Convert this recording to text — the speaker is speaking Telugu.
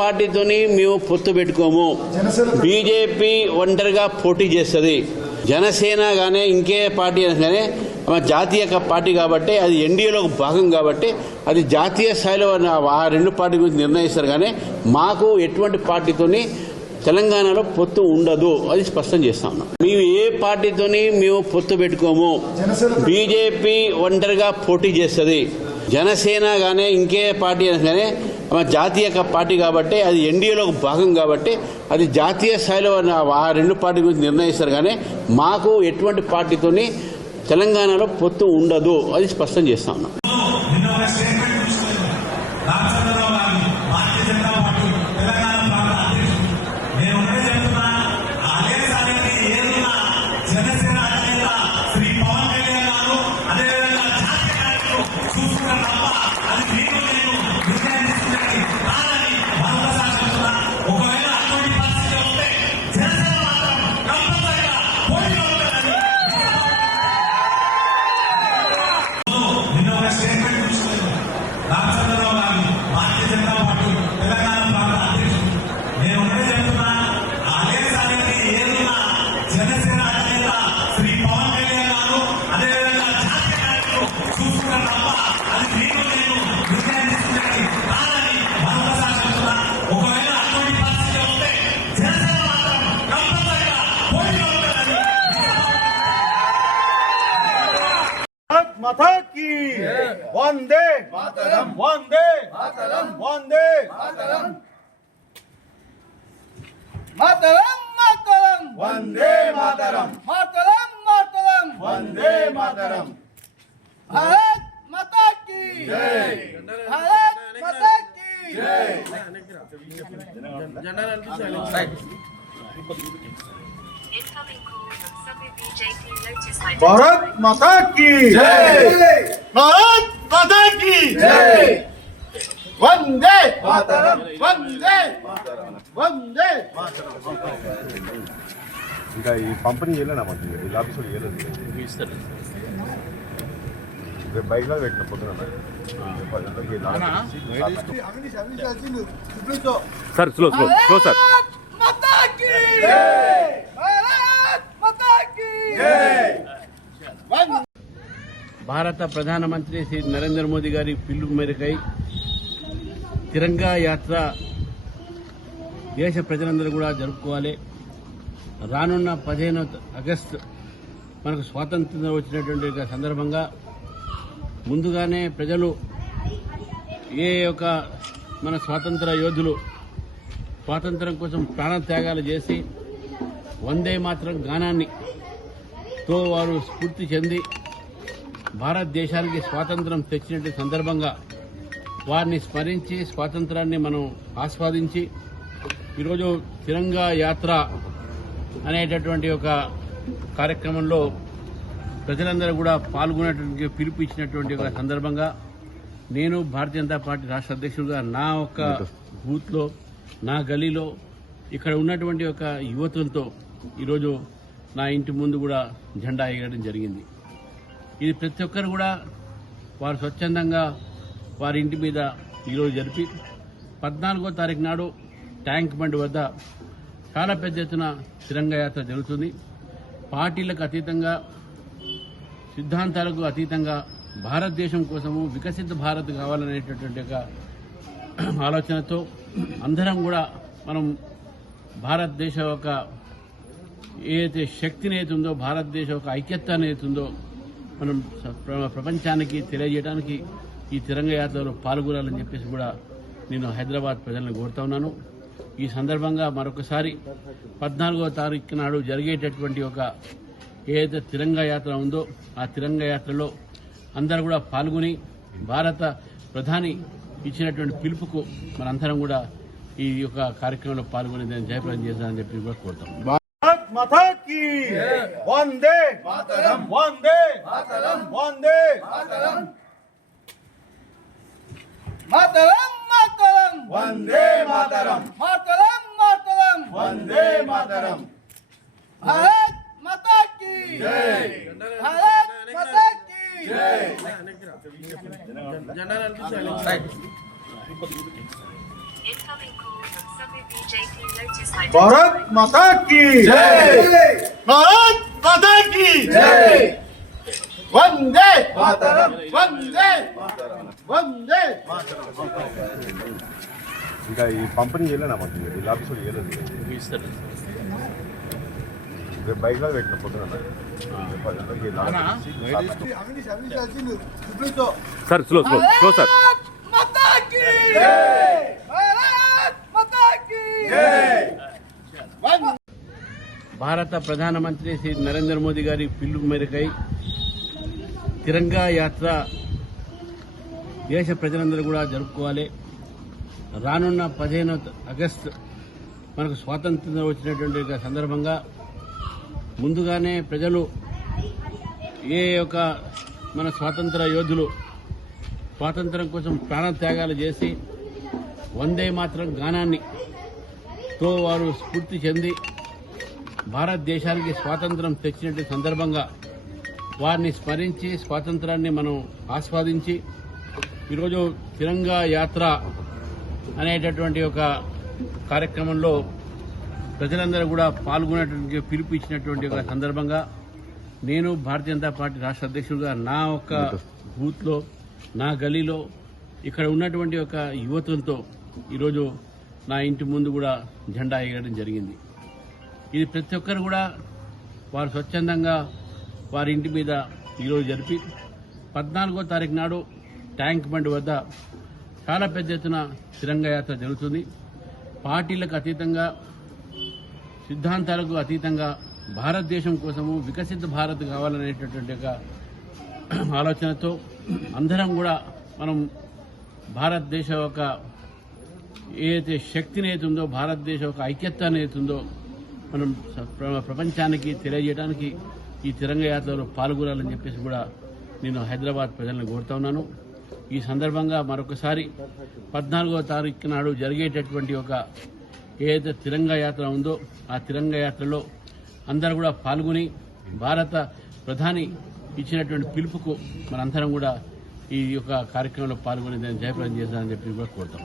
పార్టీతోని మేము పొత్తు పెట్టుకోము. బీజేపీ ఒంటరిగా పోటీ చేస్తుంది. జనసేన కానీ ఇంకే పార్టీ కానీ జాతీయ పార్టీ కాబట్టి అది ఎన్డీఏలో భాగం కాబట్టి అది జాతీయ స్థాయిలో ఆ రెండు పార్టీ గురించి నిర్ణయిస్తారు. కానీ మాకు ఎటువంటి పార్టీతోని తెలంగాణలో పొత్తు ఉండదు, అది స్పష్టం చేస్తా ఉన్నాం. మేము ఏ పార్టీతోని మేము పొత్తు పెట్టుకోము. బీజేపీ ఒంటరిగా పోటీ చేస్తుంది. జనసేన కానీ ఇంకే పార్టీ కానీ జాతీయ పార్టీ కాబట్టి అది ఎన్డీఏలో భాగం కాబట్టి అది జాతీయ స్థాయిలో ఆ రెండు పార్టీ గురించి నిర్ణయిస్తారు. కానీ మాకు ఎటువంటి పార్టీతోని తెలంగాణలో పొత్తు ఉండదు, అది స్పష్టం చేస్తా ఉన్నాం. माता की वंदे मातरम वंदे मातरम वंदे मातरम मातरम मातरम वंदे मातरम मातरम मातरम वंदे मातरम भारत माता की जय भारत माता की जय भारत माता की जय भारत माता की जय वंदे मातरम वंदे वंदे ఇంకా ఈ పంపిణీ చేయలేనా మాకు ఈ ఆఫీసులో చేయలేదు ఇస్తారు రేపు బైక్లో పెట్టిన పొద్దున sir slow slow slow sir माता की जय भारत माता की जय భారత ప్రధానమంత్రి శ్రీ నరేంద్ర మోదీ గారి పిలుపు మేరకై తిరంగా యాత్ర దేశ ప్రజలందరూ కూడా జరుపుకోవాలి. రానున్న 15 ఆగస్టు మనకు స్వాతంత్ర్యం వచ్చినటువంటి సందర్భంగా ముందుగానే ప్రజలు ఏ యొక్క మన స్వాతంత్ర యోధులు స్వాతంత్ర్యం కోసం ప్రాణత్యాగాలు చేసి వందే మాతరం గానాన్నితో వారు స్ఫూర్తి చెంది భారతదేశానికి స్వాతంత్రం తెచ్చినటువంటి సందర్భంగా వారిని స్మరించి స్వాతంత్రాన్ని మనం ఆస్వాదించి ఈరోజు తిరంగా యాత్ర అనేటటువంటి ఒక కార్యక్రమంలో ప్రజలందరూ కూడా పాల్గొనేటువంటి పిలుపు ఇచ్చినటువంటి ఒక సందర్భంగా నేను భారతీయ జనతా పార్టీ రాష్ట్ర అధ్యక్షుడిగా నా ఒక్క బూత్లో నా గలీలో ఇక్కడ ఉన్నటువంటి ఒక యువతులతో ఈరోజు నా ఇంటి ముందు కూడా జెండా ఎగరడం జరిగింది. ఇది ప్రతి ఒక్కరు కూడా వారు స్వచ్ఛందంగా వారి ఇంటి మీద ఈరోజు జరిపి 14వ తారీఖు నాడు ట్యాంక్ బండ్ వద్ద చాలా పెద్ద ఎత్తున తిరంగా యాత్ర జరుగుతుంది. పార్టీలకు అతీతంగా సిద్ధాంతాలకు అతీతంగా భారతదేశం కోసము వికసిత భారత్ కావాలనేటటువంటి ఒక ఆలోచనతో అందరం కూడా మనం భారతదేశ ఒక ఏదైతే శక్తిని అవుతుందో భారతదేశ ఒక ఐక్యతను అవుతుందో మనం ప్రపంచానికి తెలియజేయడానికి ఈ తిరంగా యాత్రలో పాల్గొనాలని చెప్పేసి కూడా నేను హైదరాబాద్ ప్రజలను కోరుతా ఉన్నాను. ఈ సందర్భంగా మరొకసారి 14వ తారీఖు నాడు జరిగేటటువంటి ఒక ఏదైతే తిరంగా యాత్ర ఉందో ఆ తిరంగా యాత్రలో అందరూ కూడా పాల్గొని భారత ప్రధాని ఇచ్చినటువంటి పిలుపుకు మనందరం కూడా ఈ యొక్క కార్యక్రమంలో పాల్గొని దాన్ని జయప్రదం చేద్దామని చెప్పి కూడా కోరుతాం. माता की वंदे मातरम वंदे मातरम वंदे मातरम मातरम मातरम वंदे मातरम मातरम मातरम वंदे मातरम भारत माता की जय भारत माता की जय Incoming call భారత్ మాతా కీ భారత్ మాతా కీ వందే మాతరం వందే వందే ఇంకా ఈ పంపిణీ చేయలేనా మాకు వీళ్ళ ఆఫీస్ వాళ్ళు చేయలేదు రేపు బైక్లో పెట్టిన పొద్దున sir slow slow slow sir మాతా కీ భారత్ మాతా కీ భారత ప్రధానమంత్రి శ్రీ నరేంద్ర మోదీ గారి పిలుపు మేరకై తిరంగా యాత్ర దేశ ప్రజలందరూ కూడా జరుపుకోవాలి. రానున్న 15 ఆగస్టు మనకు స్వాతంత్ర్యం వచ్చినటువంటి సందర్భంగా ముందుగానే ప్రజలు మన స్వాతంత్ర యోధులు స్వాతంత్ర్యం కోసం ప్రాణత్యాగాలు చేసి వందే మాత్రం గానాన్నితో వారు స్ఫూర్తి చెంది భారతదేశానికి స్వాతంత్ర్యం తెచ్చినటువంటి సందర్భంగా వారిని స్మరించి స్వాతంత్రాన్ని మనం ఆస్వాదించి ఈరోజు తిరంగా యాత్ర అనేటటువంటి ఒక కార్యక్రమంలో ప్రజలందరూ కూడా పాల్గొనేటువంటి పిలుపు ఇచ్చినటువంటి ఒక సందర్భంగా నేను భారతీయ జనతా పార్టీ రాష్ట్ర అధ్యక్షుడిగా నా ఒక బూత్లో నా గలీలో ఇక్కడ ఉన్నటువంటి ఒక యువతులతో ఈరోజు నా ఇంటి ముందు కూడా జెండా ఎగరడం జరిగింది. ఇది ప్రతి ఒక్కరు కూడా వారు స్వచ్ఛందంగా వారి ఇంటి మీద ఈరోజు జరిపి 14వ తారీఖు నాడు ట్యాంక్ బండ్ వద్ద చాలా పెద్ద ఎత్తున తిరంగా యాత్ర జరుగుతుంది. పార్టీలకు అతీతంగా సిద్ధాంతాలకు అతీతంగా భారతదేశం కోసము వికసిత భారత్ కావాలనేటటువంటి ఒక ఆలోచనతో అందరం కూడా మనం భారతదేశ ఒక ఏదైతే శక్తిని అవుతుందో భారతదేశ ఒక ఐక్యత్వాన్ని అవుతుందో మనం ప్రపంచానికి తెలియజేయడానికి ఈ తిరంగా యాత్రలో పాల్గొనాలని చెప్పేసి కూడా నేను హైదరాబాద్ ప్రజలను కోరుతా ఉన్నాను. ఈ సందర్భంగా మరొకసారి 14వ తారీఖు నాడు జరిగేటటువంటి ఒక ఏదైతే తిరంగా యాత్ర ఉందో ఆ తిరంగా యాత్రలో అందరూ కూడా పాల్గొని భారత ప్రధాని ఇచ్చినటువంటి పిలుపుకు మనందరం కూడా ఈ యొక్క కార్యక్రమంలో పాల్గొని దాన్ని జయప్రదం చేస్తానని చెప్పి కూడా కోరుతాం.